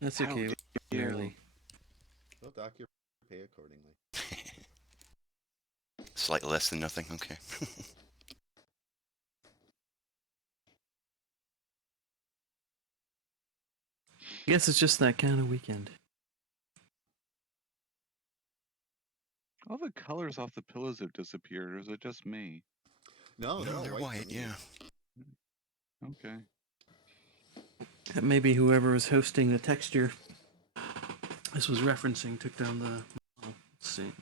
That's How okay. dare We're you? early. We'll dock your pay accordingly. Slightly less than nothing. Okay. Guess it's just that kind of weekend. All the colors off the pillows have disappeared, or is it just me? No, they're No, all they're white for white. me. Yeah. Okay. That maybe whoever was hosting the texture this was referencing took down the. Let's see.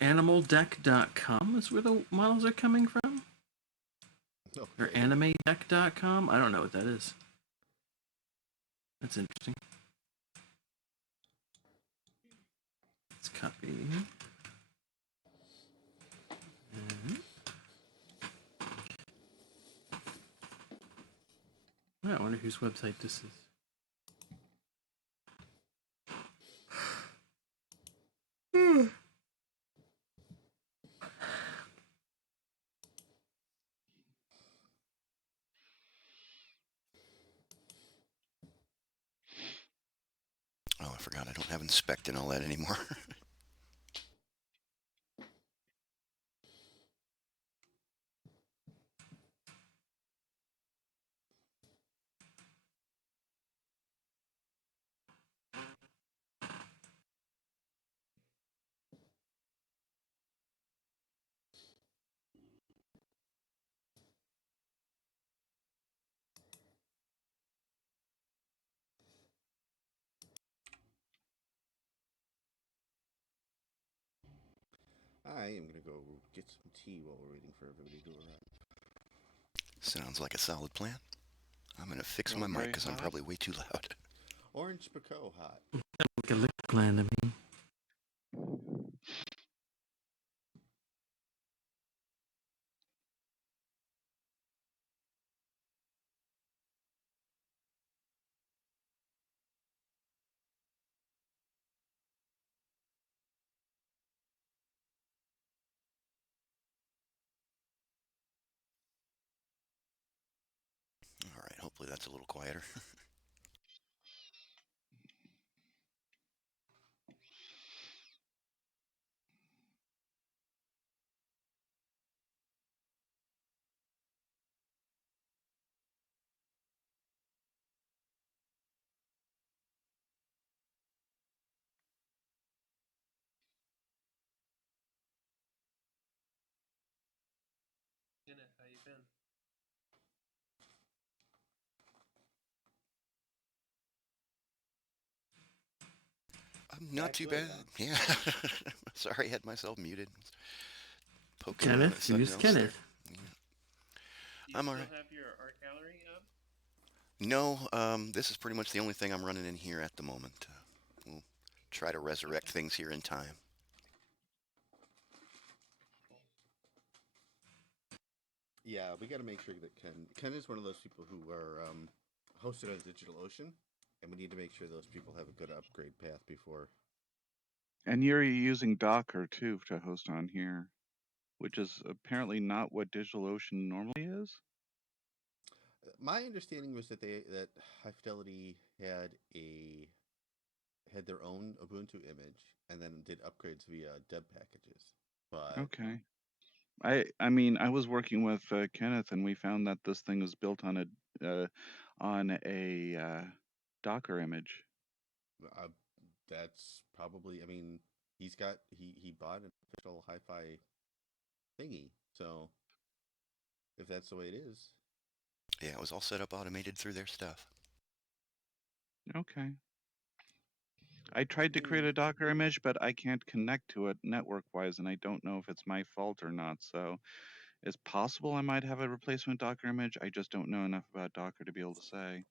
Animaldeck.com is where the models are coming from? Or Okay. animedeck.com? I don't know what that is. That's interesting. Let's copy. And I wonder whose website this is. Oh, I forgot. I don't have inspect and all that anymore. I am gonna go get some tea while we're waiting for everybody to arrive. Sounds like a solid plan. I'm gonna fix my Going mic very because I'm hot. probably way too loud. Orange Pico hot. Like a liquid gland, I mean. All right. Hopefully that's a little quieter. Kenneth, how you been? Not too Actually, bad. Yeah. Sorry, I had myself muted. Poking around at Kenneth? something Who's else there. Kenneth? Yeah. Do you I'm all still right. have your art gallery up? No, this is pretty much the only thing I'm running in here at the moment. We'll try to resurrect things here in time. yeah, we got to make sure that Ken is one of those people who are hosted on DigitalOcean, and we need to make sure those people have a good upgrade path before. And you're using Docker too to host on here, which is apparently not what DigitalOcean normally is. My understanding was that High Fidelity had their own Ubuntu image and then did upgrades via deb packages. But Okay. I mean, I was working with Kenneth, and we found that this thing is built on a Docker image. uh, that's probably, I mean, he bought an official hi-fi thingy. So if that's the way it is, Yeah, it was all set up automated through their stuff. Okay. I tried to create a Docker image, but I can't connect to it network-wise, and I don't know if it's my fault or not. So it's possible I might have a replacement Docker image. I just don't know enough about Docker to be able to say.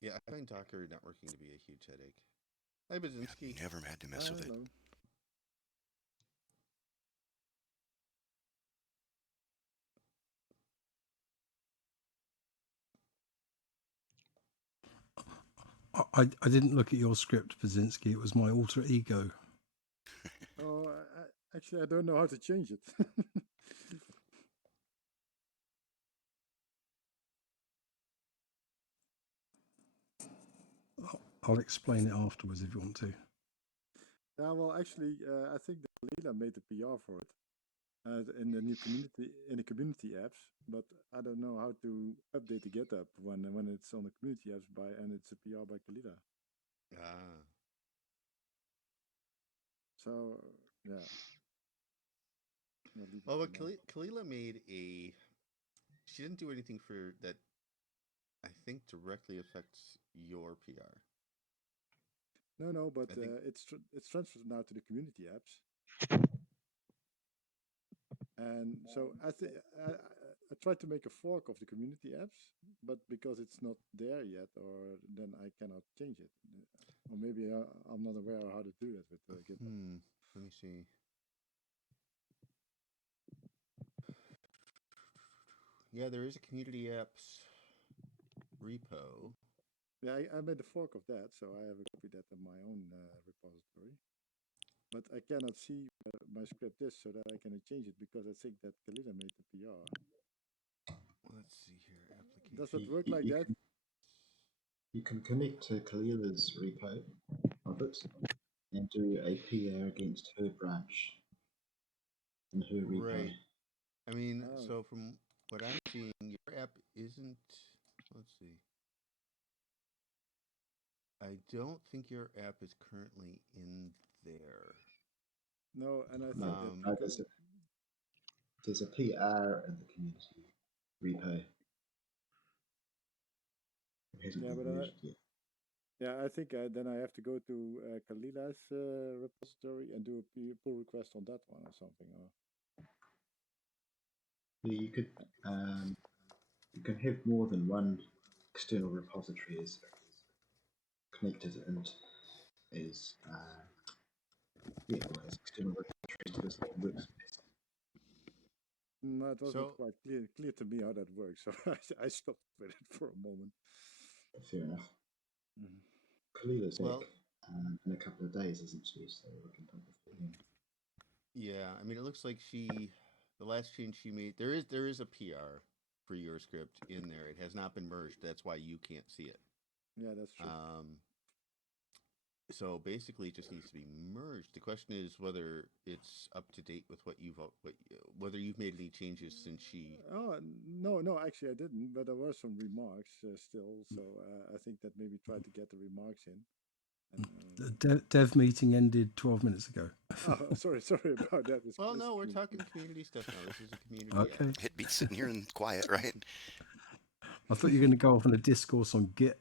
yeah, I find Docker networking to be a huge headache. Hi, Bazinski. I've never had to mess with it. Hello. I didn't look at your script, Basinski. It was my alter ego. Oh, actually, I don't know how to change it. I'll explain it afterwards if you want to. Yeah, well, actually, I think that Leela made the PR for it in the new community apps, but I don't know how to update the GitHub when it's on the community apps and it's a PR by Kalila. Ah. So yeah. Well, but Kalila made a. She didn't do anything for that. I think directly affects your PR. No, but it's transferred now to the community apps. And so I tried to make a fork of the community apps, but because it's not there yet, or then I cannot change it, or maybe I'm not aware of how to do that with GitHub. Let me see. Yeah, there is a community apps repo. Yeah, I made a fork of that, so I have a copy of that in my own repository. But I cannot see my script is so that I can change it because I think that Kalila made the PR. Let's see here. Application. Does it work like that? You can connect to Kalila's repo of it and do a PR against her branch in her repo. Right. I mean, so from what I'm seeing, your app isn't. Let's see. I don't think your app is currently in there. No, and I think that there's a PR in the community repo. It hasn't been merged yet. Yeah, I think then I have to go to Kalila's repository and do a pull request on that one or something. Yeah, you can have more than one external repository as connected and as as external repositories to this works best. No, it was not quite clear to me how that works, so I stopped with it for a moment. Fair enough. Kalila's back in a couple of days, isn't she? So we can talk before then. Yeah, I mean, it looks like the last change she made, there is a PR for your script in there. It has not been merged. That's why you can't see it. Yeah, that's true. So basically, it just needs to be merged. The question is whether it's up to date with whether you've made any changes since she. Oh no, actually I didn't, but there were some remarks still. So I think that maybe try to get the remarks in. The dev meeting ended 12 minutes ago. Oh, sorry about that. Well, no, we're talking community stuff now. This is a community. Okay. It beats sitting here in quiet, right? I thought you were going to go off on a discourse on Git,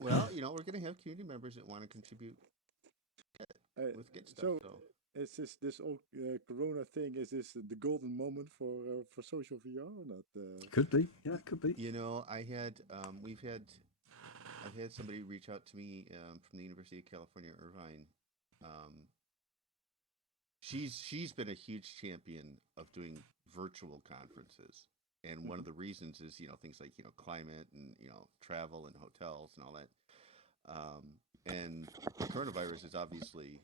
Well, we're going to have community members that want to contribute with Git stuff. So is this old Corona thing? Is this the golden moment for social VR or not? Could be. Yeah, it could be. I've had somebody reach out to me from the University of California, Irvine. She's been a huge champion of doing virtual conferences, and one of the reasons is things like climate and travel and hotels and all that. And the coronavirus is obviously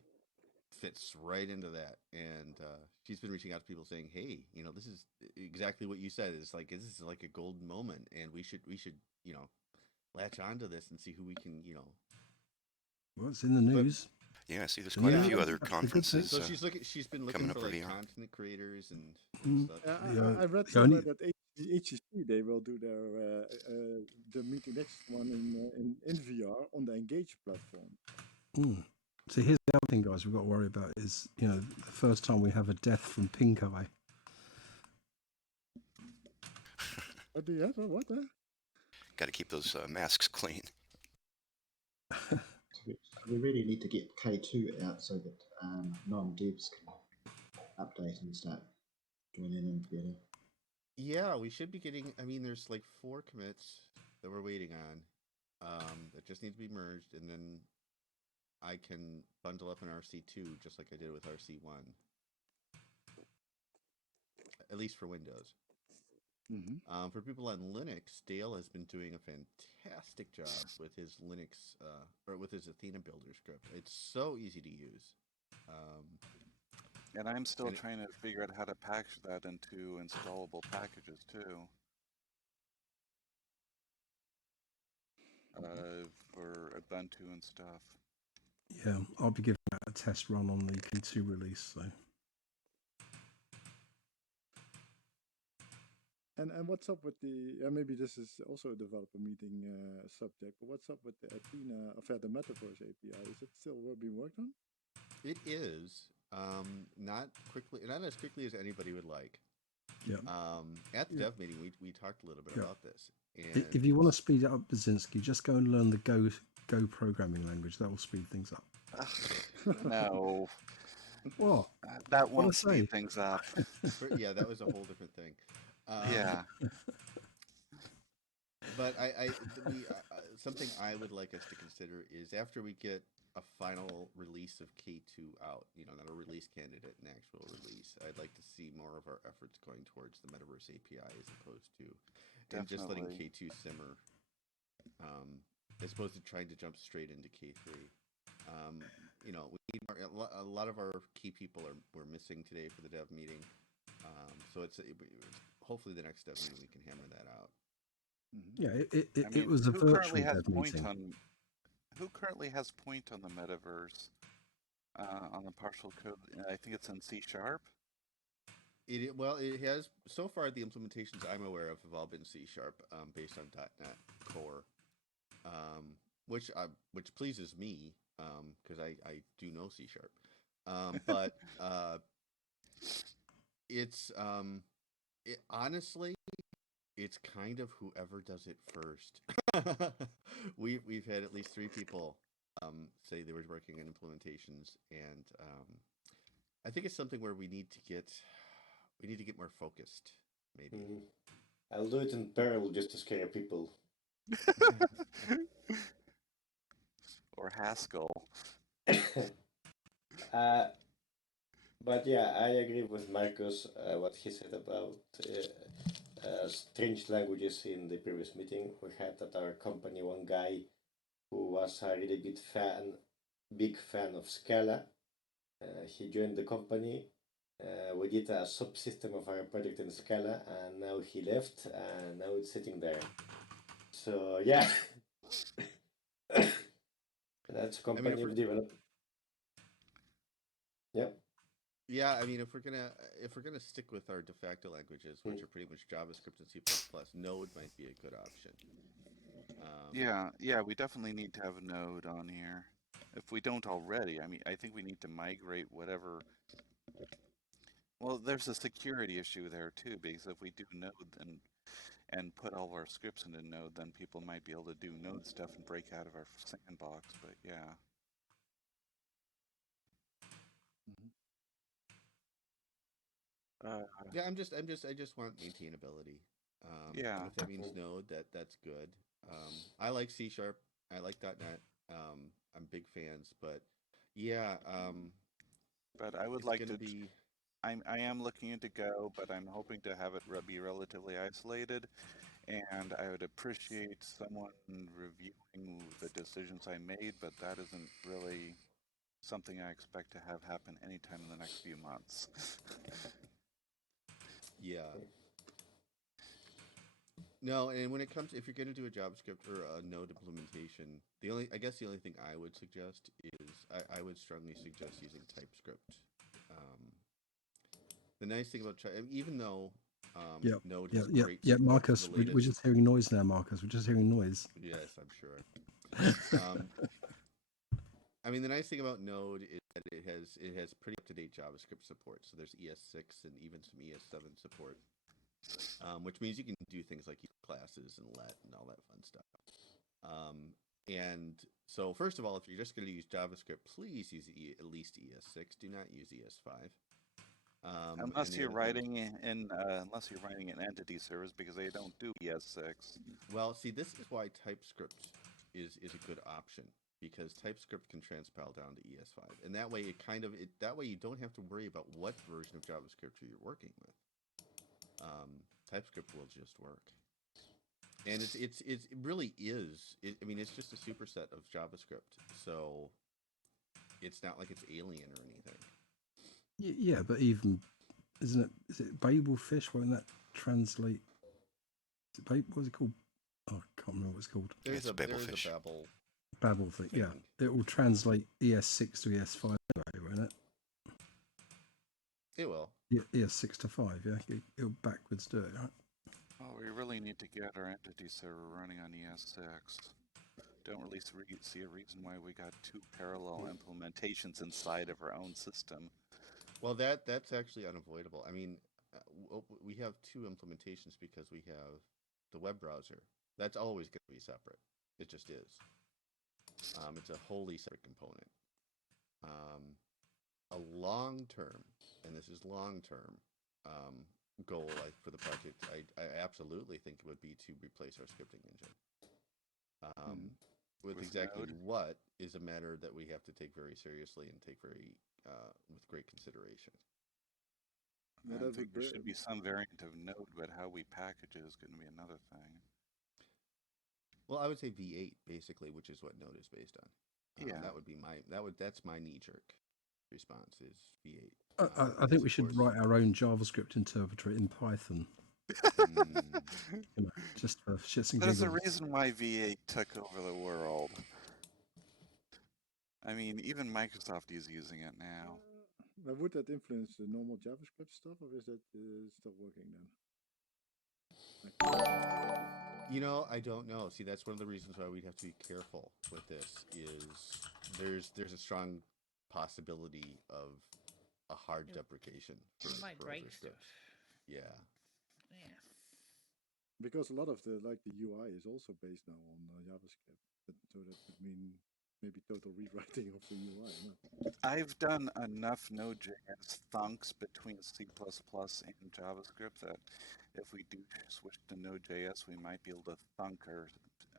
fits right into that, and she's been reaching out to people saying, "Hey, this is exactly what you said. This is like a golden moment, and we should latch onto this and see who we can Well, it's in the news. Yeah, I see there's quite a few other conferences. So she's been looking for like content creators and stuff. I read somewhere that HCC they will do the meeting next one in VR on the Engage platform. So here's the other thing, guys, we've got to worry about is the first time we have a death from pink eye. What do you have? What? Got to keep those masks clean. We really need to get K2 out so that non-devs can update and start joining in better. Yeah, we should be getting. I mean, there's like 4 commits that we're waiting on that just need to be merged, and then I can bundle up an RC2 just like I did with RC1. At least for Windows. For people on Linux, Dale has been doing a fantastic job with his Linux or with his Athena builder script. It's so easy to use. And I'm still trying to figure out how to package that into installable packages too. for Ubuntu and stuff. Yeah, I'll be giving that a test run on the K2 release. So. And what's up with the? Maybe this is also a developer meeting subject. But what's up with the Athena, the Metaverse API? Is it still being worked on? It is not as quickly as anybody would like. Yeah. At the dev meeting, we talked a little bit about this. If And you want to speed it up, Basinski, just go and learn the Go programming language. That will speed things up. No. What? That won't speed things up. Yeah, that was a whole different thing. Yeah. But something I would like us to consider is after we get a final release of K2 out, not a release candidate, an actual release, I'd like to see more of our efforts going towards the Metaverse API as opposed to and just letting K2 simmer, as opposed to trying to jump straight into K3. We need more, a lot of our key people were missing today for the dev meeting, so it's hopefully the next dev meeting we can hammer that out. Yeah, it was a virtual dev meeting. Who currently has point on the metaverse on the partial code? I think it's in C#. It has so far. The implementations I'm aware of have all been C#, based on .NET Core, which pleases me, because I do know C#. But it's honestly, it's kind of whoever does it first. We've had at least 3 people say they were working on implementations, and I think it's something where we need to get more focused, maybe. I'll do it in parallel just to scare people. Or Haskell. But yeah, I agree with Marcus, what he said about strange languages in the previous meeting. We had at our company one guy who was a really big fan of Scala. He joined the company. We did a subsystem of our project in Scala, and now he left, and now it's sitting there. So yeah, that's a company we developed. Yep. Yeah, I mean, if we're gonna stick with our de facto languages, which are pretty much JavaScript and C++, Node might be a good option. Yeah, we definitely need to have a Node on here. If we don't already, I think we need to migrate whatever. Well, there's a security issue there too, because if we do Node and put all of our scripts into Node, then people might be able to do Node stuff and break out of our sandbox. But yeah. Yeah, I just want maintainability. Yeah. If that means Node, that's good. I like C#. I like .NET. I'm big fans, but yeah. But I would like to be. I am looking into Go, but I'm hoping to have it be relatively isolated, and I would appreciate someone reviewing the decisions I made, but that isn't really something I expect to have happen anytime in the next few months. Yeah. No, and when it comes, if you're going to do a JavaScript or a Node implementation, the only thing I would suggest is I would strongly suggest using TypeScript. The nice thing about even though Node is great. Yeah, Marcus, we're just hearing noise now, Marcus. We're just hearing noise. Yes, I'm sure. I mean, the nice thing about Node is that it has pretty up-to-date JavaScript support. So there's ES6 and even some ES7 support, which means you can do things like use classes and let and all that fun stuff. And so, first of all, if you're just going to use JavaScript, please use at least ES6. Do not use ES5. Unless you're writing an entity service, because they don't do ES6. Well, see, this is why TypeScript is a good option, because TypeScript can transpile down to ES5, and that way that way you don't have to worry about what version of JavaScript you're working with. TypeScript will just work, and it really is. I mean, it's just a superset of JavaScript, so it's not like it's alien or anything. Yeah, but even is it Babelfish? Won't that translate? What is it called? Oh God, can't remember what it's called. There's It's a Babelfish. Babel Babel thing. Yeah, thing. it will translate ES6 to ES5 anyway, won't it? It will. Yeah, ES6 to 5. Yeah, it'll backwards do it, right? Well, we really need to get our entity server running on ES6. Don't really see a reason why we got two parallel implementations inside of our own system. Well, that's actually unavoidable. I mean, we have two implementations because we have the web browser. That's always going to be separate. It just is. It's a wholly separate component. A long term, and this is long term, goal for the project, I absolutely think it would be to replace our scripting engine. With exactly Node? what is a matter that we have to take very seriously and take very with great consideration. I think there should be some variant of Node, but how we package it is going to be another thing. Well, I would say V8 basically, which is what Node is based on. Yeah, that would be that's my knee jerk response is V8. I think we should write our own JavaScript interpreter in Python. Just for shits and giggles. There's a reason why V8 took over the world. I mean, even Microsoft is using it now. But would that influence the normal JavaScript stuff, or is that still working then? I don't know. See, that's one of the reasons why we'd have to be careful with this. Is there's a strong possibility of a hard deprecation for break stuff. Yeah. Because a lot of the UI is also based now on JavaScript, so that would mean maybe total rewriting of the UI. No? I've done enough Node.js thunks between C++ and JavaScript that if we do switch to Node.js, we might be able to thunk our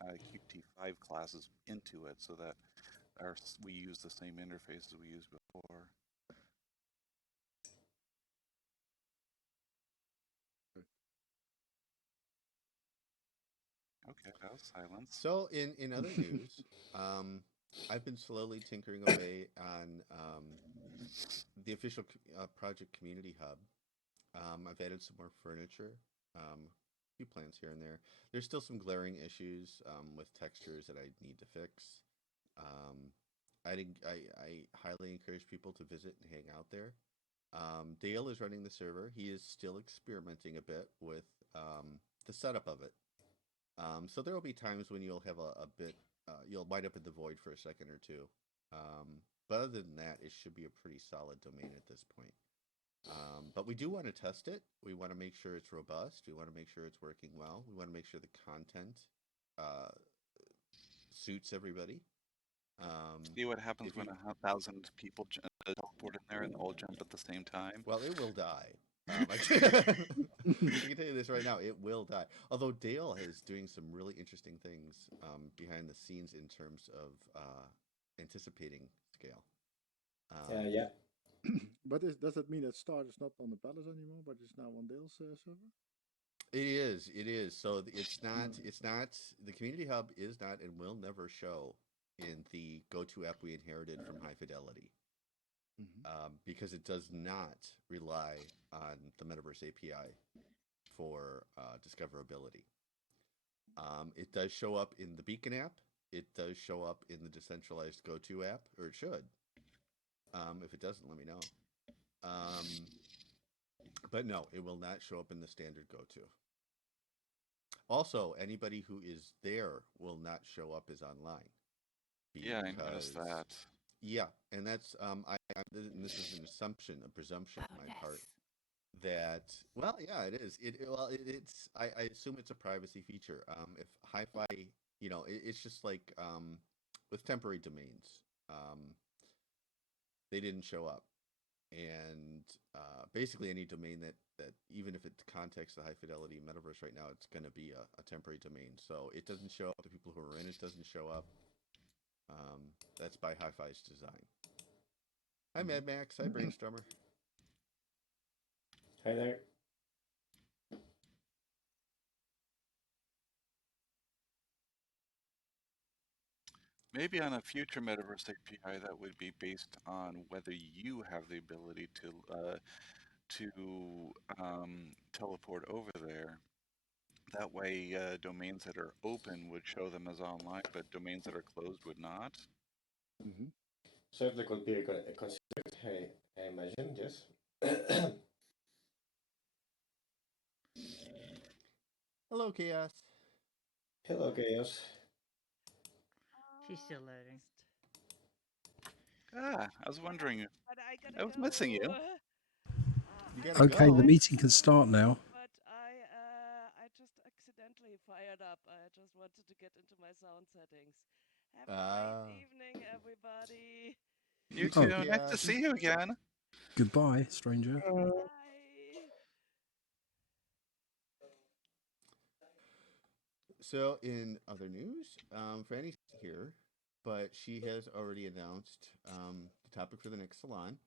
Qt5 classes into it so that we use the same interface as we used before. Okay, that was silence. So in other news, I've been slowly tinkering away on the official project community hub. I've added some more furniture, a few plans here and there. There's still some glaring issues with textures that I need to fix. I highly encourage people to visit and hang out there. Dale is running the server. He is still experimenting a bit with the setup of it. So there will be times when you'll have a bit, you'll wind up in the void for a second or two. But other than that, it should be a pretty solid domain at this point. But we do want to test it. We want to make sure it's robust. We want to make sure it's working well. We want to make sure the content suits everybody. See what happens when 1,000 people teleport in there and all jump at the same time? Well, it will die. I can tell you this right now, it will die. Although Dale is doing some really interesting things behind the scenes in terms of anticipating scale. Yeah. But does that mean that Start is not on the Palace anymore, but it's now on Dale's server? It is. So it's not, the community hub is not and will never show in the go-to app we inherited from High Fidelity. Because it does not rely on the Metaverse API for discoverability. It does show up in the Beacon app. It does show up in the decentralized GoTo app, or it should. If it doesn't, let me know. But no, it will not show up in the standard GoTo. Also, anybody who is there will not show up as online. Yeah, I noticed that. Yeah, and that's and this is an assumption, a presumption on my part that, well, yeah, it is. It's I assume it's a privacy feature. If hi-fi, it's just like with temporary domains, they didn't show up, and basically any domain that even if it contacts the high fidelity metaverse right now, it's going to be a temporary domain. So it doesn't show up. The people who are in it doesn't show up. That's by Hi-Fi's design. Hi, Mad Max. Hi, Brainstormer. Hi there. Maybe on a future Metaverse API that would be based on whether you have the ability to teleport over there. That way, domains that are open would show them as online, but domains that are closed would not. Hmm. Certainly could be considered, I imagine, yes. Hello, Chaos. Hello, Chaos. She's still loading. Ah, I was wondering. But I gotta I was missing you. go. You I gotta gotta Okay, the go. meeting can start now. But I just accidentally fired up. I just wanted to get into my sound settings. Have a great Ah. evening, everybody. You You too. too, Nice to Chaos. see you again. Goodbye, stranger. Bye. So, in other news, Franny's here, but she has already announced the topic for the next salon,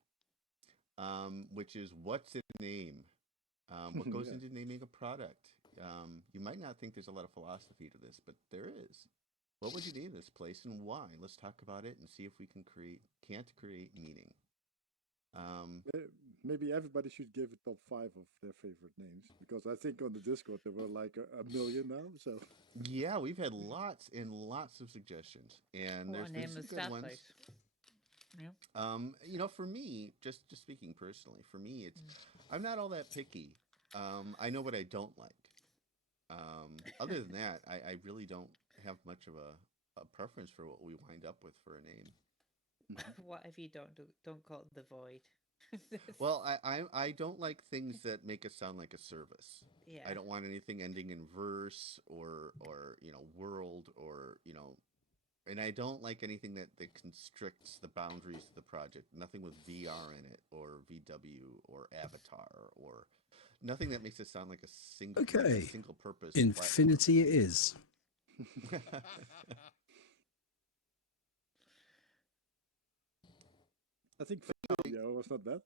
which is what's in a name? What goes Yeah. into naming a product? You might not think there's a lot of philosophy to this, but there is. What would you name this place and why? Let's talk about it and see if we can't create meaning. Maybe everybody should give a top 5 of their favorite names, because I think on the Discord there were like a million now. So Yeah, we've had lots and lots of suggestions, and What there's a been name some of good staff ones. place. Yeah. For me, just speaking personally, for me, I'm not all that picky. I know what I don't like. Other than that, I really don't have much of a preference for what we wind up with for a name. What if you don't call it the void? Well, I don't like things that make it sound like a service. Yeah. I don't want anything ending in verse or world or and I don't like anything that constricts the boundaries of the project. Nothing with VR in it or VW or Avatar or nothing that makes it sound like a Okay. single purpose Infinity it is. platform. I think video was not bad.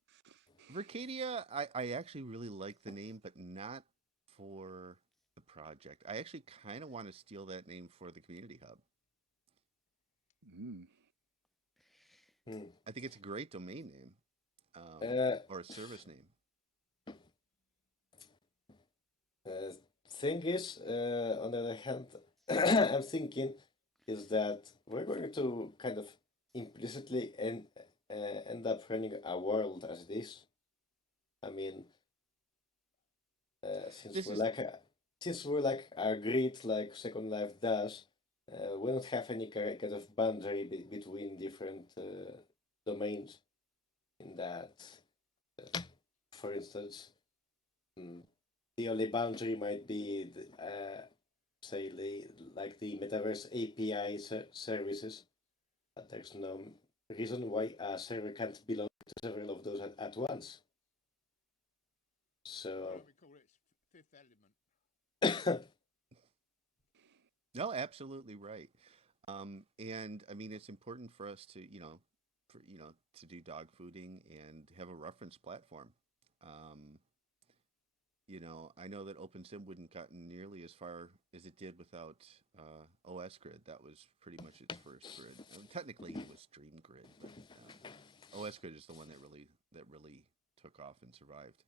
Vercadia, I actually really like the name, but not for the project. I actually kind of want to steal that name for the community hub. I think it's a great domain name or a service name. Thing is, on the other hand, I'm thinking is that we're going to kind of implicitly end up running a world as this. I mean, since we're like a grid like Second Life does, we don't have any kind of boundary between different domains. In that, for instance, the only boundary might be say like the metaverse API services, but there's no reason why a server can't belong to several of those at once. So we call it fifth element. No, absolutely right. And I mean, it's important for us to to do dog fooding and have a reference platform. Um, I know that OpenSim wouldn't gotten nearly as far as it did without OS Grid. That was pretty much its first grid. Technically, it was Dream Grid, but OS Grid is the one that really took off and survived.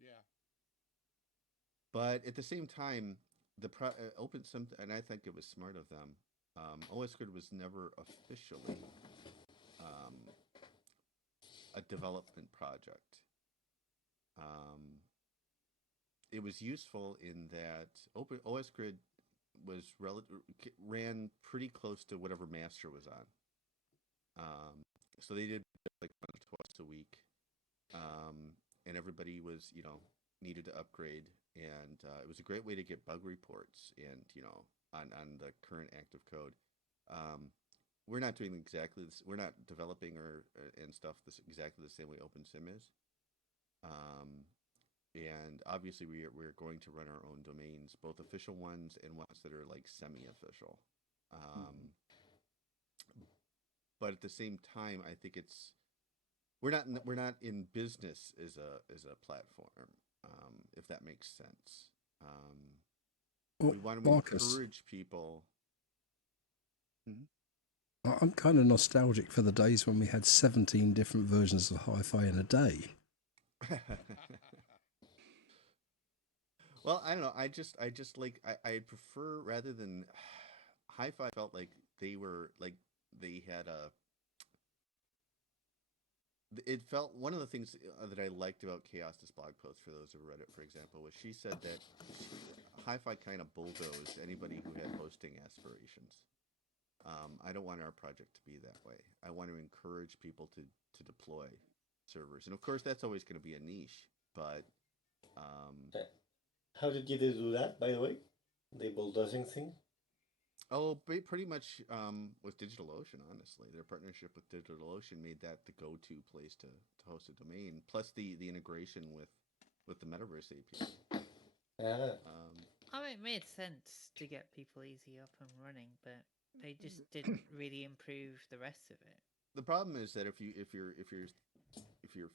Yeah. But at the same time, OpenSim, and I think it was smart of them. OS Grid was never officially a development project. It was useful in that OS Grid ran pretty close to whatever master was on. So they did like twice a week, and everybody was needed to upgrade, and it was a great way to get bug reports and on the current active code. We're not doing exactly this. We're not developing and stuff this exactly the same way OpenSim is. And obviously we're going to run our own domains, both official ones and ones that are like semi-official. But at the same time, I think we're not in business as a platform, if that makes sense. We want to encourage people. I'm kind of nostalgic for the days when we had 17 different versions of Hi-Fi in a day. Well, I don't know. I just like I prefer rather than Hi-Fi felt like they were like they had a. It felt one of the things that I liked about Chaos's blog post for those who read it, for example, was she said that Hi-Fi kind of bulldozed anybody who had hosting aspirations. I don't want our project to be that way. I want to encourage people to deploy servers, and of course, that's always going to be a niche. But Uh, How did you do that, by the way? The bulldozing thing? pretty much with DigitalOcean, honestly, their partnership with DigitalOcean made that the go-to place to host a domain. Plus the integration with the Metaverse API. Ah, Oh, it made sense to get people easy up and running, but they just didn't really improve the rest of it. The problem is that if you're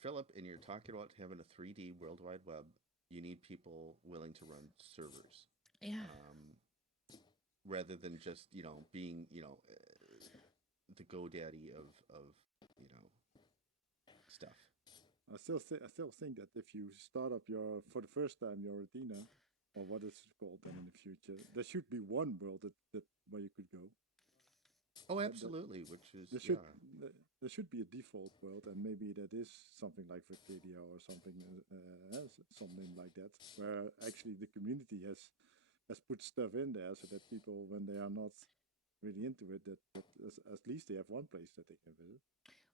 Philip and you're talking about having a 3D World Wide Web, you need people willing to run servers. Yeah. Rather than just being the GoDaddy of stuff. I still think that if you start up for the first time your Athena, or what is it called then in the future, there should be one world that where you could go. Oh, absolutely. Which is there should be a default world, and maybe that is something like Wikipedia or something, something like that, where actually the community has put stuff in there so that people, when they are not really into it, that at least they have one place that they can visit.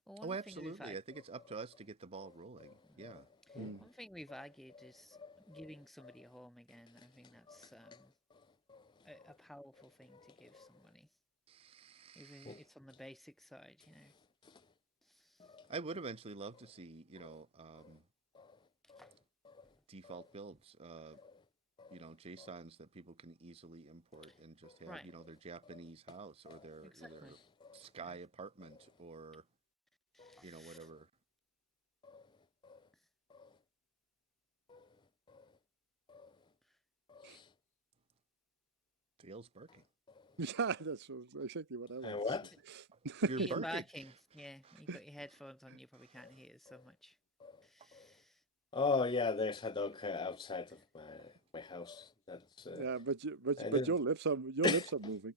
Well, oh, absolutely. I think it's up to us to get the ball rolling. Yeah. One thing we've argued is giving somebody a home again. I think that's a powerful thing to give somebody. Even if it's on the basic side, I would eventually love to see, default builds, JSONs that people can easily import and just have, Right. Their Japanese house or their sky apartment or, whatever. Dale's barking. Yeah, that's exactly what I was. what? You're barking. Yeah, you got your headphones on. You probably can't hear so much. Oh yeah, there's a dog outside of my house. That's yeah, but your lips are moving.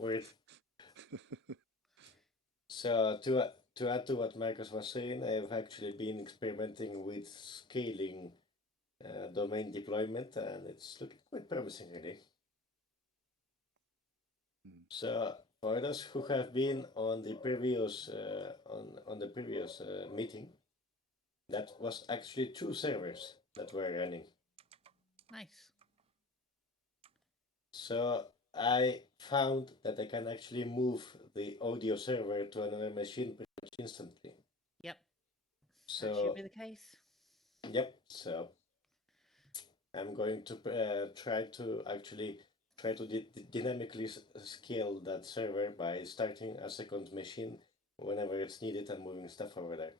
weird. So to add to what Marcus was saying, I've actually been experimenting with scaling domain deployment, and it's looking quite promising, really. So for those who have been on the previous on the previous meeting, that was actually 2 servers that were running. Nice. So I found that I can actually move the audio server to another machine pretty much instantly. Yep. So that should be the case. Yep. So I'm going to try to dynamically scale that server by starting a second machine whenever it's needed and moving stuff over there.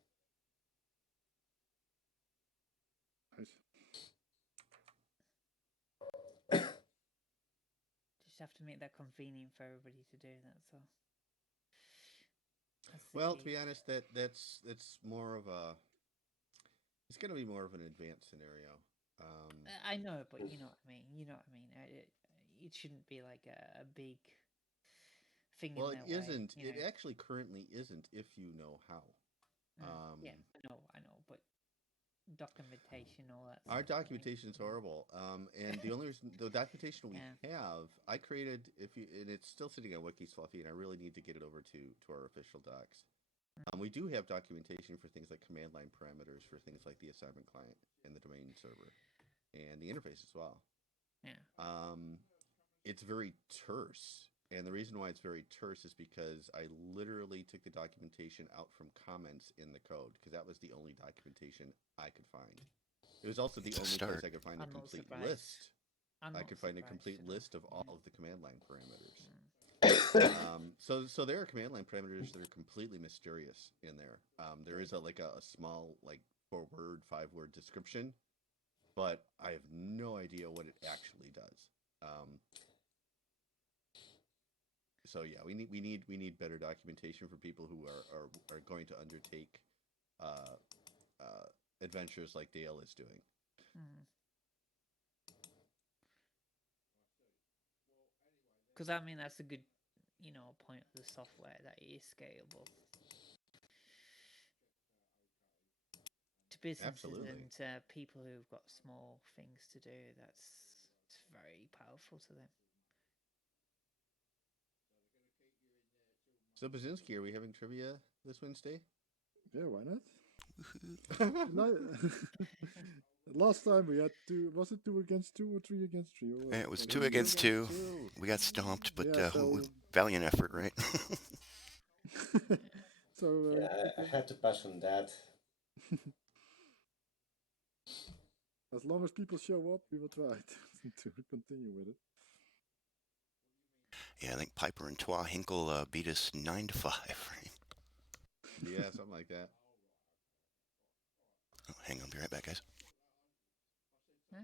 Nice. Just have to make that convenient for everybody to do that. So. Well, to be honest, that's more of a. It's going to be more of an advanced scenario. I know, but you know what I mean. It shouldn't be like a big thing. Well, in it their isn't. Way, it actually currently isn't if you know how. Yeah, I know, but documentation, all that. Our documentation is horrible, and the only reason the documentation we have, I created. And it's still sitting on Wiki Fluffy, and I really need to get it over to our official docs. We do have documentation for things like command line parameters for things like the assignment client and the domain server, and the interface as well. Yeah. It's very terse. And the reason why it's very terse is because I literally took the documentation out from comments in the code, because that was the only documentation I could find. It was also the only place I could find a complete list. I could find a complete list of all of the command line parameters. So there are command line parameters that are completely mysterious in there. There is a small 4-word, 5-word description, but I have no idea what it actually does. So yeah, we need better documentation for people who are going to undertake adventures like Dale is doing. because I mean that's a good, point of the software that it is scalable to businesses Absolutely. and people who've got small things to do. It's very powerful to them. So, Bazinski, are we having trivia this Wednesday? Yeah, why not? Last time we had two. Was it 2 against 2 or 3 against 3? Or It was like 2 against 2. 2. We got stomped, but yeah, so valiant effort, right? so Yeah, I I think had to pass on that. as long as people show up, we will try to continue with it. Yeah, I think Piper and Twa Hinkle beat us 9-5. Right? Yeah, something like that. Oh, hang on, I'll be right back, guys. Oh.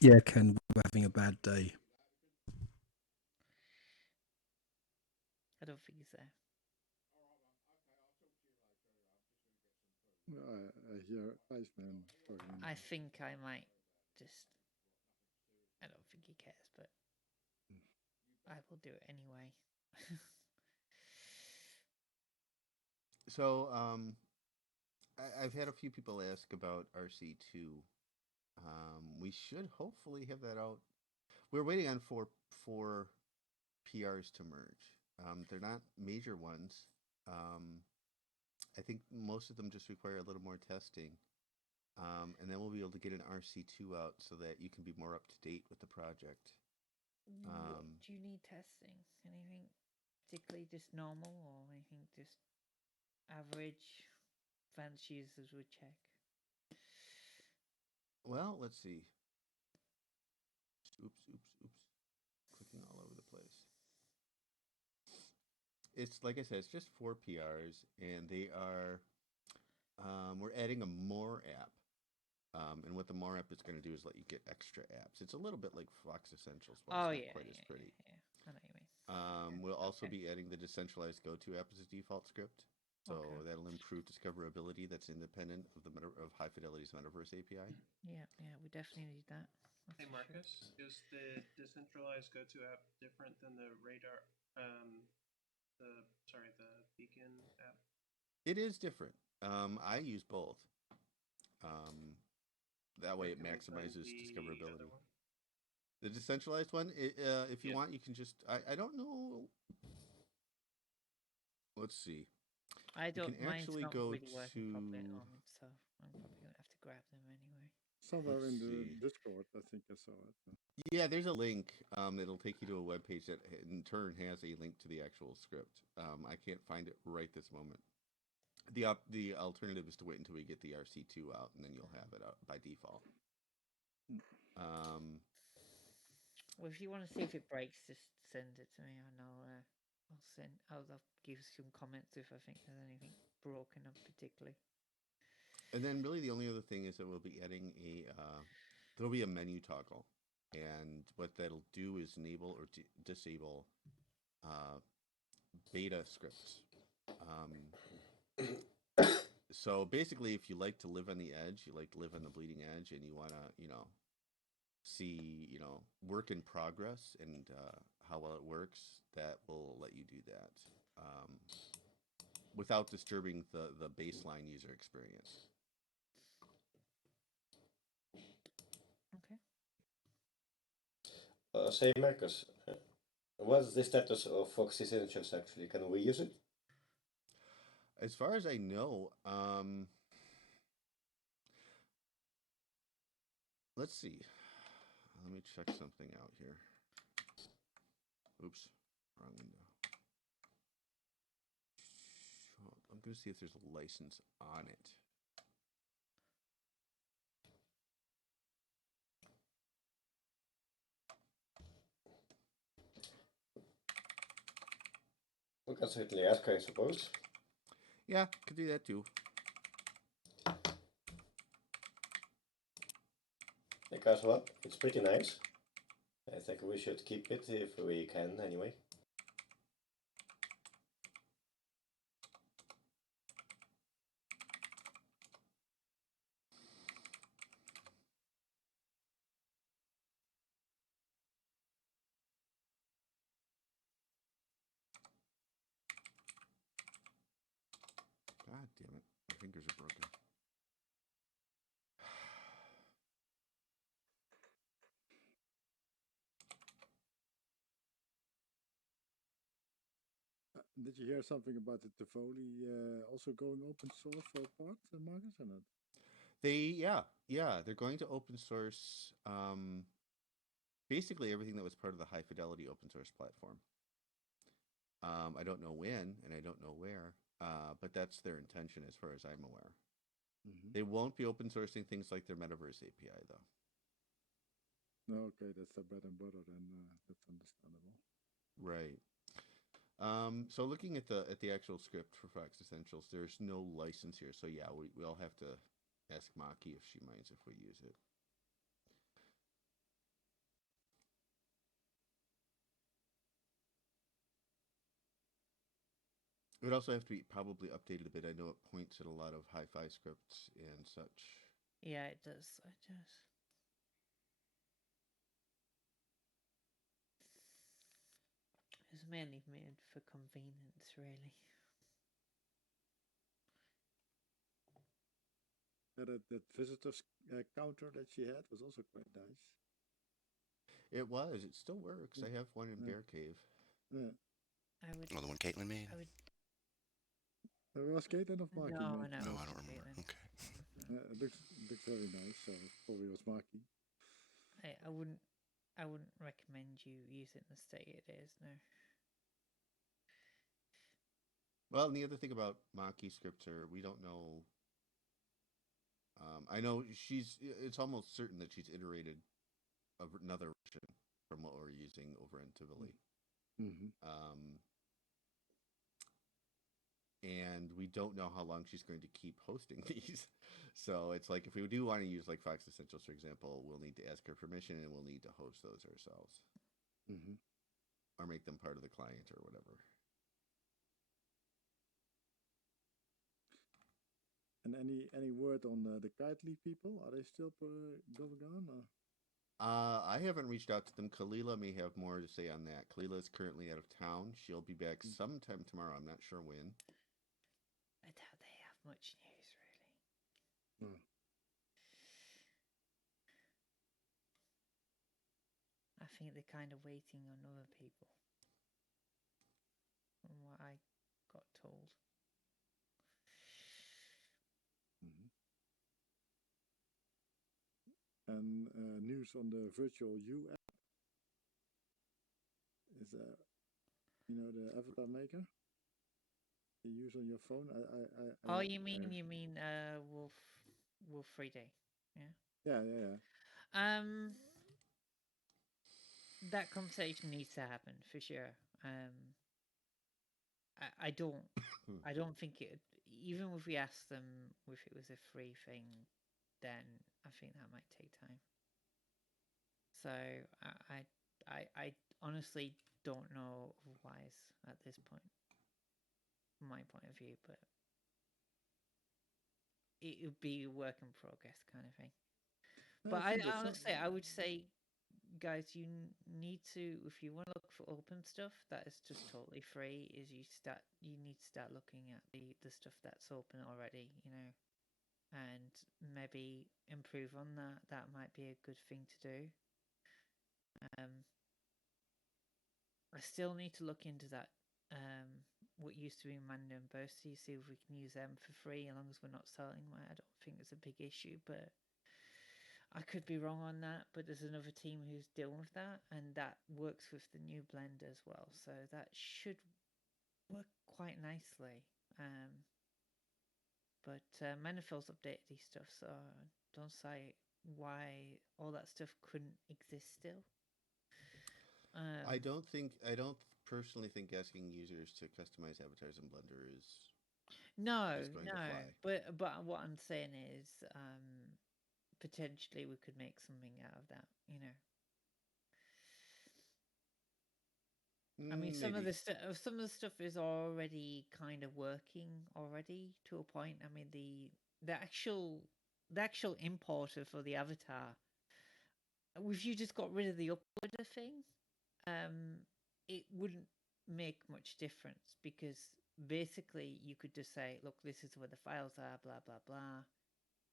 Yeah, Ken, we're having a bad day. I don't think so. I hear Iceman talking. I think I might just. I don't think he cares, but I will do it anyway. So, I've had a few people ask about RC2. We should hopefully have that out. We're waiting on four PRs to merge. They're not major ones. I think most of them just require a little more testing. And then we'll be able to get an RC2 out so that you can be more up to date with the project. What do you need testing? Anything particularly just normal or anything just average advanced users would check? Well, let's see. Oops. Clicking all over the place. It's like I said, it's just 4 PRs, and they are. We're adding a more app, and what the more app is going to do is let you get extra apps. It's a little bit like Fox Essentials, but Oh it's not yeah, quite as pretty. yeah. I know what you mean. We'll also Okay. be adding the decentralized go-to app as a default script, so Okay. that'll improve discoverability. That's independent of the of High Fidelity's Metaverse API. Yeah, we definitely need that. Hey Marcus, is the decentralized go-to app different than the radar? The beacon app. It is different. I use both. That way it maximizes discoverability. The decentralized one, if you want, you can just. I don't know. Let's see. I don't. You can Mine's actually not go really working properly at the to. moment, so I'm probably gonna have to grab them anyway. Somewhere Let's in the see. Discord, I think I saw it. Yeah, there's a link. It'll take you to a web page that in turn has a link to the actual script. I can't find it right this moment. The alternative is to wait until we get the RC2 out, and then you'll have it out by default. Well, if you want to see if it breaks, just send it to me, and I'll give some comments if I think there's anything broken up particularly. And then really the only other thing is that we'll be adding there'll be a menu toggle, and what that'll do is enable or disable beta scripts. So basically, if you like to live on the edge, you like to live on the bleeding edge, and you want to, see, work in progress and how well it works, that will let you do that without disturbing the baseline user experience. Okay. Say, Marcus, what's the status of Fox Essentials actually? Can we use it? As far as I know, let's see. Let me check something out here. Oops, wrong window. I'm going to see if there's a license on it. We can certainly ask, I suppose. Yeah, could do that too. Because, well, it's pretty nice. I think we should keep it if we can, anyway. fingers are broken. Did you hear something about the Tivoli also going open source for a part, Marcus, or not? They're going to open source basically everything that was part of the high fidelity open source platform. I don't know when and I don't know where, but that's their intention as far as I'm aware. Mm-hmm. They won't be open sourcing things like their metaverse API though. No, okay, that's their bread and butter, then that's understandable. Right. So looking at the actual script for Fox Essentials, there's no license here. So yeah, we'll have to ask Maki if she minds if we use it. It would also have to be probably updated a bit. I know it points at a lot of hi-fi scripts and such. Yeah, it does. It does. It's mainly made for convenience, really. That visitors counter that she had was also quite nice. It was. It still works. Yeah. I have one in Yeah. Bear Cave. Yeah. I would. Oh, the one Caitlin made? I would. Was Caitlin of Maki? No, made no, it? No, it I don't wasn't remember. Caitlin. Okay. It looks very nice. So probably was Maki. I wouldn't. I wouldn't recommend you use it in the state it is. No. Well, and the other thing about Maki scripts are we don't know. I know it's almost certain that she's iterated another version from what we're using over in Tivoli. Mm-hmm. And we don't know how long she's going to keep hosting these. So it's like if we do want to use like Fox Essentials, for example, we'll need to ask her permission and we'll need to host those ourselves. Mm-hmm. Or make them part of the client or whatever. And any word on the Kitely people? Are they still going on? Or? I haven't reached out to them. Kalila may have more to say on that. Kalila is currently out of town. She'll be back sometime tomorrow. I'm not sure when. I doubt they have much news, really. No. I think they're kind of waiting on other people, from what I got told. Mm-hmm. And news on the virtual U app is the avatar maker you use on your phone. Oh, you mean Wolf 3D? Yeah. Yeah. That conversation needs to happen for sure. I don't think it. Even if we asked them if it was a free thing, then I think that might take time. So I honestly don't know otherwise at this point, from my point of view, but it would be a work in progress kind of thing. But I honestly, I would say, guys, you need to, if you want to look for open stuff that is just totally free, is you need to start looking at the stuff that's open already, and maybe improve on that. That might be a good thing to do. I still need to look into that. What used to be Mando and Bursty, see if we can use them for free, as long as we're not selling them. I don't think it's a big issue, but I could be wrong on that. But there's another team who's dealing with that, and that works with the new blend as well. So that should work quite nicely. But Manifield's updated these stuff, so don't say why all that stuff couldn't exist still. I don't personally think asking users to customize avatars in Blender is going to fly. But what I'm saying is, potentially we could make something out of that. I mean, some of the stuff is already kind of working already to a point. I mean, the actual importer for the avatar, if you just got rid of the uploader thing, it wouldn't make much difference because basically you could just say, look, this is where the files are, blah blah blah,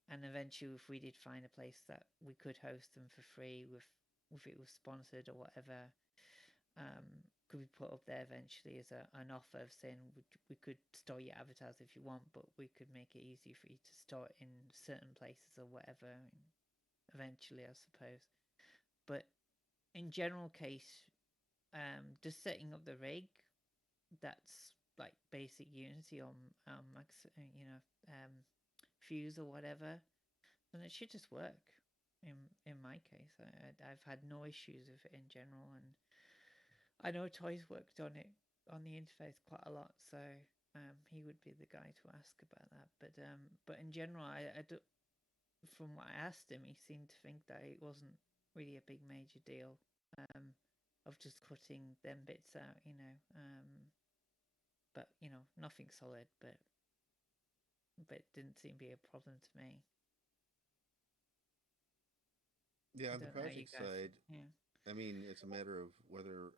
and eventually, if we did find a place that we could host them for free with if it was sponsored or whatever, could be put up there eventually as an offer of saying we could store your avatars if you want, but we could make it easy for you to store it in certain places or whatever. Eventually, I suppose. But in general case, just setting up the rig, that's like basic Unity or max, Fuse or whatever, then it should just work. In my case, I've had no issues with it in general, and I know Toys worked on it on the interface quite a lot, so he would be the guy to ask about that. But in general, I do, from what I asked him, he seemed to think that it wasn't really a big major deal, of just cutting them bits out, but nothing solid, but it didn't seem to be a problem to me. Yeah, I on the don't know, you project guys. side, Yeah. I mean, it's a matter of whether,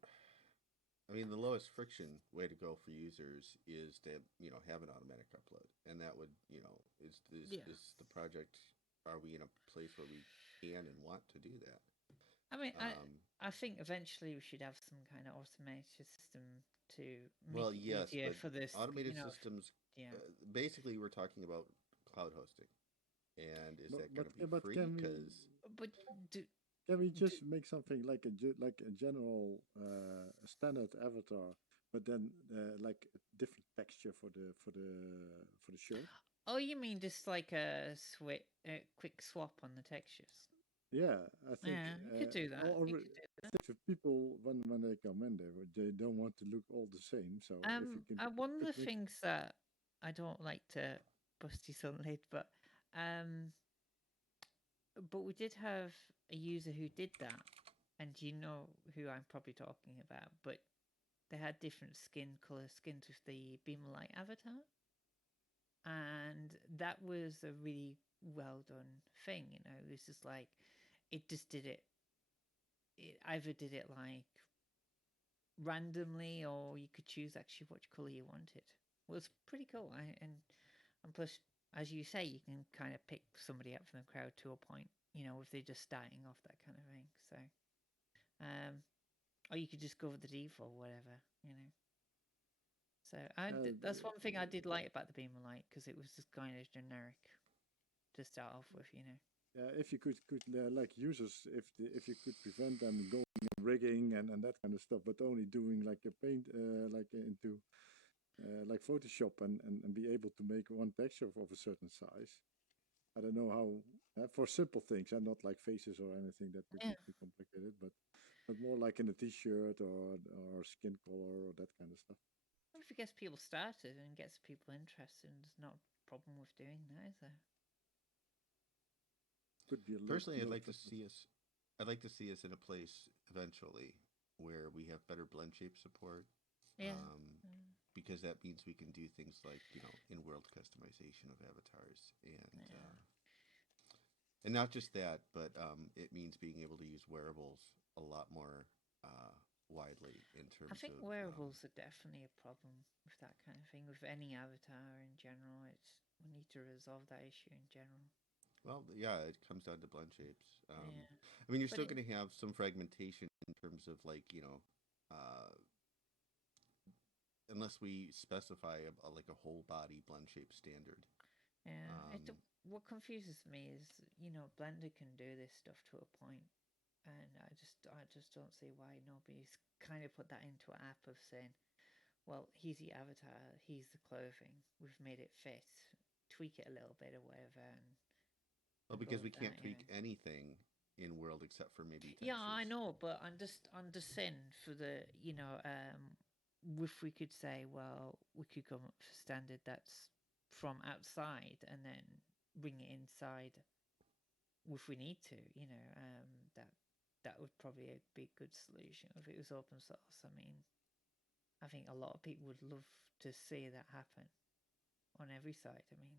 I mean, the lowest friction way to go for users is to, have an automatic upload. And that would, Yeah. is the project, are we in a place where we can and want to do that? I mean, Um, I think eventually we should have some kind of automated system to make well, it yes, easier but for this, automated systems, yeah. basically we're talking about cloud hosting. And is that going to be but free? can we Because But do, can we just make something like a general standard avatar, but then like a different texture for the shirt? oh, you mean just like a quick swap on the textures? Yeah, I think Yeah, you could do that. You already. could do I think for people when they come in, they don't want to look all the same. So if you can, one of the could make things that I don't like to bust his own lid, but we did have a user who did that, and you know who I'm probably talking about. But they had different color skins with the Beamerlight avatar, and that was a really well done thing. It was just like it just did it. It either did it like randomly, or you could choose actually which color you wanted. Well, it's pretty cool. And plus, as you say, you can kind of pick somebody up from the crowd to a point. If they're just starting off, that kind of thing. So, or you could just go with the default, whatever. So that's one thing I did like about the Beamer Light, because it was just kind of generic to start off with. if you could like users, if you could prevent them going and rigging and that kind of stuff, but only doing like a paint like into like Photoshop and be able to make one texture of a certain size. I don't know how for simple things, and not like faces or anything that would be Yeah. too complicated, but more like in a t-shirt or skin color or that kind of stuff. If it gets people started and gets people interested, there's no problem with doing that, is there? Could be a personally, I'd like to see us. I'd like to see us in a place eventually where we have better blend shape support. Yeah. Because that means we can do things like in-world customization of avatars and not just that, but it means being able to use wearables a lot more widely in terms of. I think wearables are definitely a problem with that kind of thing. With any avatar in general, we need to resolve that issue in general. Well, yeah, it comes down to blend shapes. Yeah. I mean, you're still going to have some fragmentation in terms of unless we specify like a whole body blend shape standard. Yeah. What confuses me is, Blender can do this stuff to a point, and I just don't see why nobody's kind of put that into an app of saying, well, here's the avatar, here's the clothing, we've made it fit, tweak it a little bit or whatever. Well, because we can't tweak anything in world except for maybe textures. Yeah, I know, but I'm just saying for the if we could say, well, we could come up with a standard that's from outside and then bring it inside if we need to, that would probably be a good solution if it was open source. I mean, I think a lot of people would love to see that happen on every side. I mean,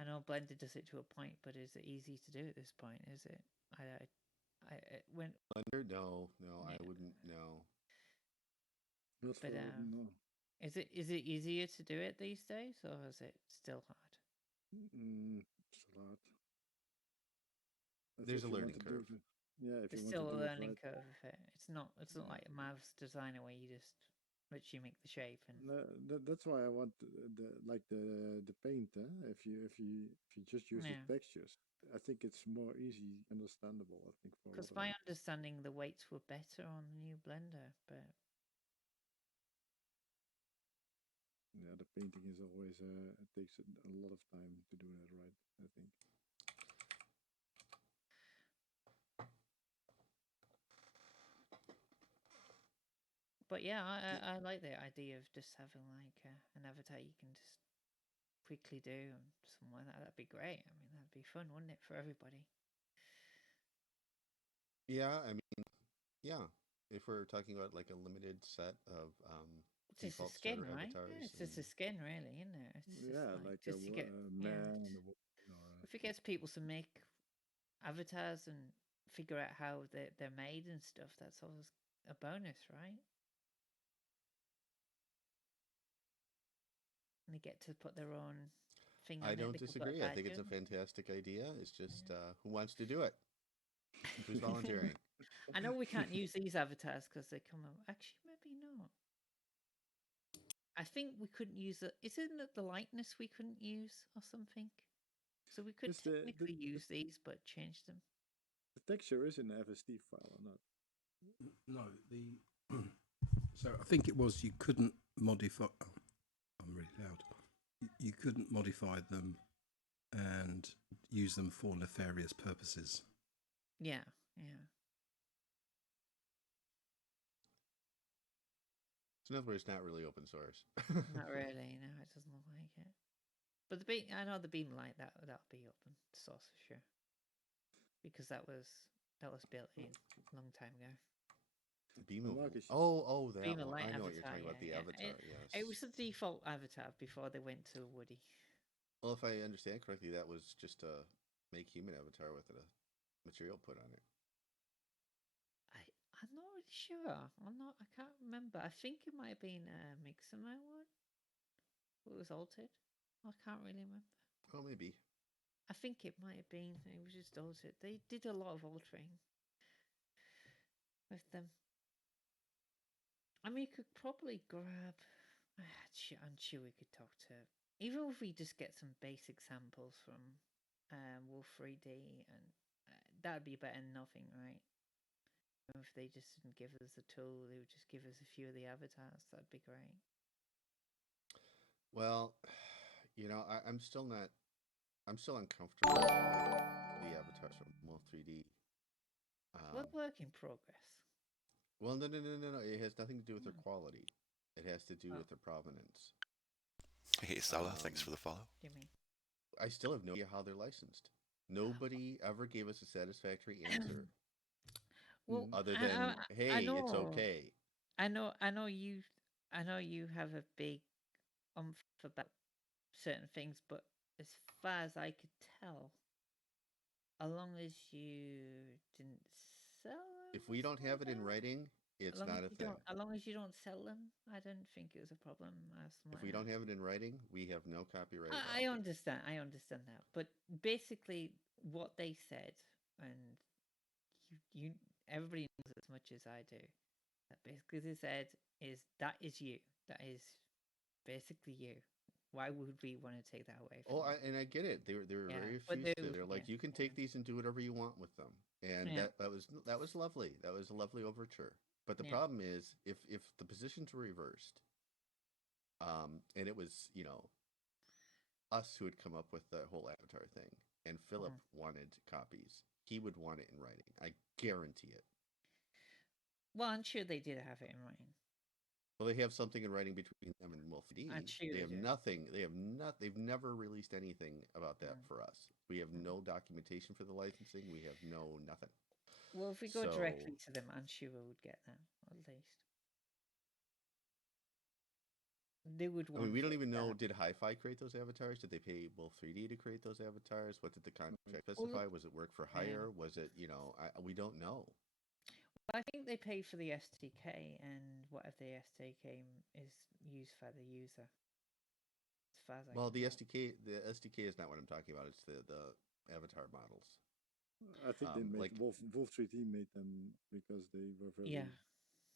I know Blender does it to a point, but is it easy to do at this point? Is it? Blender? No, I wouldn't. No. Not for, no. Is it easier to do it these days, or is it still hard? It's a lot. There's a learning curve. Yeah, if There's you want still to a do it learning right. curve of it. It's not like a Mavs designer where you just literally make the shape and That's why I want the paint. If you just use the yeah. textures, I think it's more easy understandable. I think for a Because lot of my them. understanding, the weights were better on the new blender, but Yeah, the painting is always it takes a lot of time to do that right. I think. yeah, I like the idea of just having like an avatar you can just quickly do and something like that. That'd be great. I mean, that'd be fun, wouldn't it, for everybody? Yeah, I mean, yeah. If we're talking about like a limited set of It's just a default skin, starter right? avatars, Yeah, it's just a skin, really, isn't it? It's just Yeah, like like just to get man and a woman or if it gets people to make avatars and figure out how they're made and stuff, that's always a bonus, right? And they get to put their own thing I on it. don't They can put a disagree. I think badge it's a on. fantastic idea. It's just Yeah. who wants to do it? Who's volunteering? I know we can't use these avatars because they come out. Actually, maybe not. I think we couldn't use it. Isn't it the likeness we couldn't use or something? So we could Is technically use these, but change them. the texture is in the FSD file or not? No, the so I think it was you couldn't modify. Oh, I'm really loud. You couldn't modify them and use them for nefarious purposes. Yeah, yeah. So in other words, not really open source. Not really. No, it doesn't look like it. But the beam, I know the beam light that'll be open source for sure, because that was built in a long time ago. Beam Well, of Marcus, oh, that Beam of one. light I know avatar. what you're talking about. The avatar. It was Yes. the default avatar before they went to Woody. Well, if I understand correctly, that was just a make human avatar with a material put on it. I'm not really sure. I can't remember. I think it might have been a Mixamo one. It was altered. I can't really remember. Oh, maybe. I think it might have been. It was just altered. They did a lot of altering with them. I mean, you could probably grab. I'm sure we could talk to. Even if we just get some basic samples from Wolf 3D, and that'd be better than nothing, right? If they just didn't give us the tool, they would just give us a few of the avatars. That'd be great. Well, I'm still not. I'm still uncomfortable with the avatars from Wolf 3D. Well, work in progress. Well, no. It has nothing to do with their Hmm. quality. It has to do Oh. with their provenance. Hey, Sala, thanks for the follow. What do you mean? I still have no idea how they're licensed. Nobody ever gave us a satisfactory answer. Well, other than, hey, I know, it's okay. I know you have a big about certain things, but as far as I could tell, as long as you didn't sell them, If we don't have it in writing, it's not a thing. As long as you don't sell them, I don't think it was a problem. If we don't have it in writing, we have no copyright. I understand. I understand that, but basically, what they said, and you everybody knows as much as I do. That basically they said is that is you. That is basically you. Why would we want to take that away from you? And I get it. They were Yeah, very but effusive. They're like, you can take these and do whatever you want with them, and Yeah. that was lovely. That was a lovely overture. But the Yeah. problem is, if the positions were reversed, and it was us who had come up with the whole avatar thing, and Philip wanted copies, he would want it in writing. I guarantee it. Well, I'm sure they did have it in writing. Well, they have something in writing between them and Wolf D. I'm sure they have do. nothing. They have not. They've never released anything about that for us. We have no documentation for the licensing. We have no nothing. Well, if we go directly to them, I'm sure we would get that at least. They would want. I mean, we don't even know. Did Hi-Fi create those avatars? Did they pay Wolf 3D to create those avatars? What did the contract specify? Was it work for hire? Was it we don't know. I think they pay for the SDK, and whatever the SDK is used for the user. As far as I Well, can the tell. SDK is not what I'm talking about. It's the avatar models. I think they made like Wolf 3D made them because they were very Yeah.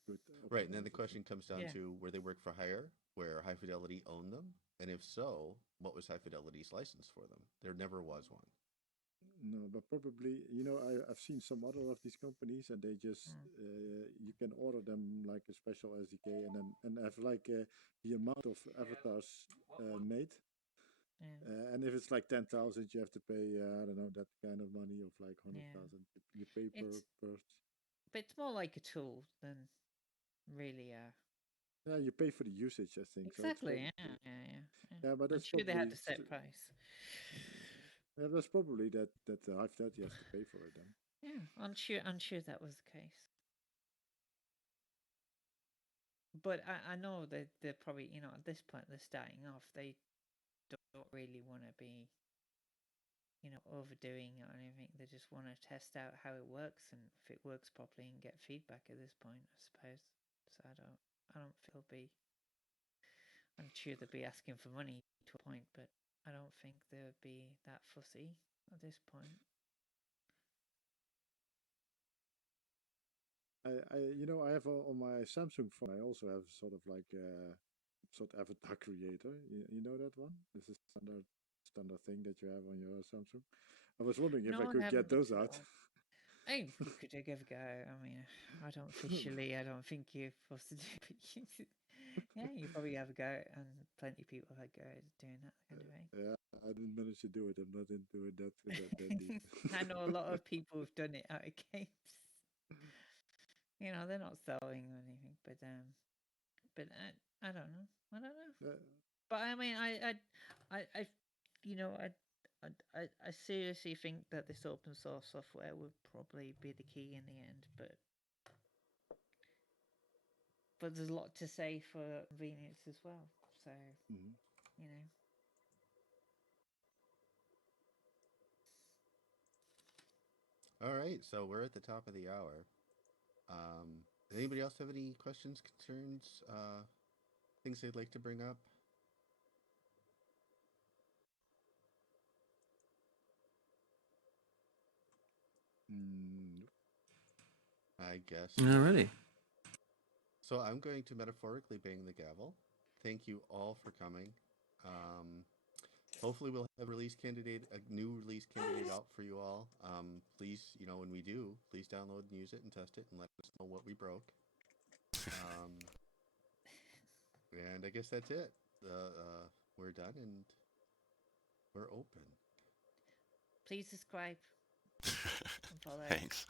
good. right, and then the optimizers. question comes down Yeah. to where they work for hire, where High Fidelity owned them, and if so, what was High Fidelity's license for them? There never was one. No, but probably I've seen some other of these companies, and they just you can order them like a special SDK, and have like the amount of avatars made. Yeah. And if it's like 10,000, you have to pay I don't know, that kind of money of like 100,000. You pay per. But it's more like a tool than really Yeah, you pay for the usage, I think. exactly. So Yeah, but I'm that's sure they had probably a set price. Yeah, that's probably that High Fidelity has to pay for it then. Yeah, I'm sure that was the case. But I know that they're probably, at this point they're starting off. They don't really want to be, overdoing it or anything. They just want to test out how it works and if it works properly and get feedback at this point, I suppose. So I don't feel I'm sure they'll be asking for money to a point, but I don't think they'll be that fussy at this point. I have on my Samsung phone. I also have sort of like sort of avatar creator. You know that one? This is standard thing that you have on your Samsung. I was wondering if I No, I could haven't get those looked at out. that. Hey, you could give a go. I mean, I don't think you're supposed to do it. Yeah, you probably have a go, and plenty of people have a go at doing that kind of thing. Yeah, I didn't manage to do it. I'm not into it that deep. I know a lot of people have done it out of games. They're not selling or anything, but I don't know. I don't know. But I mean, I I seriously think that this open source software would probably be the key in the end, but there's a lot to say for convenience as well. So All right, so we're at the top of the hour. Anybody else have any questions, concerns, things they'd like to bring up? I guess. Alrighty. So I'm going to metaphorically bang the gavel. Thank you all for coming. Hopefully we'll have a new release candidate out for you all. Please, when we do, please download and use it and test it and let us know what we broke. And I guess that's it. We're done and we're open. please subscribe and follow. Thanks.